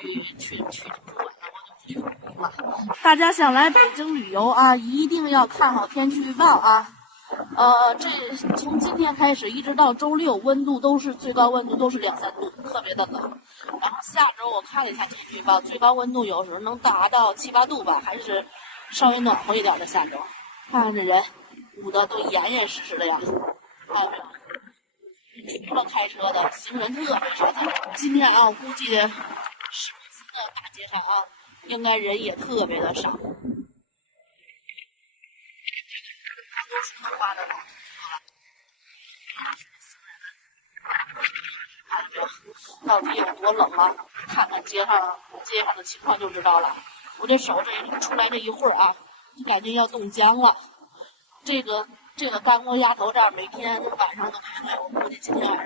去挺远的，我就不去了。大家想来北京旅游啊，一定要看好天气预报啊。这从今天开始一直到周六，温度都是最高温度都是2、3度，特别的冷。然后下周我看了一下天气预报，最高温度有时候能达到7、8度吧，还是稍微暖和一点的下周。看看这人捂得都严严实实的呀，看到没有？除了开车的，行人特别少。今天啊，我估计市中心的大街上啊，应该人也特别的少。都是能刮的了。看到没有？到底有多冷啊？看看街上的情况就知道了。我这手出来这一会儿啊，就感觉要冻僵了。这个干锅鸭头这儿每天晚上都排队，我估计今天晚上。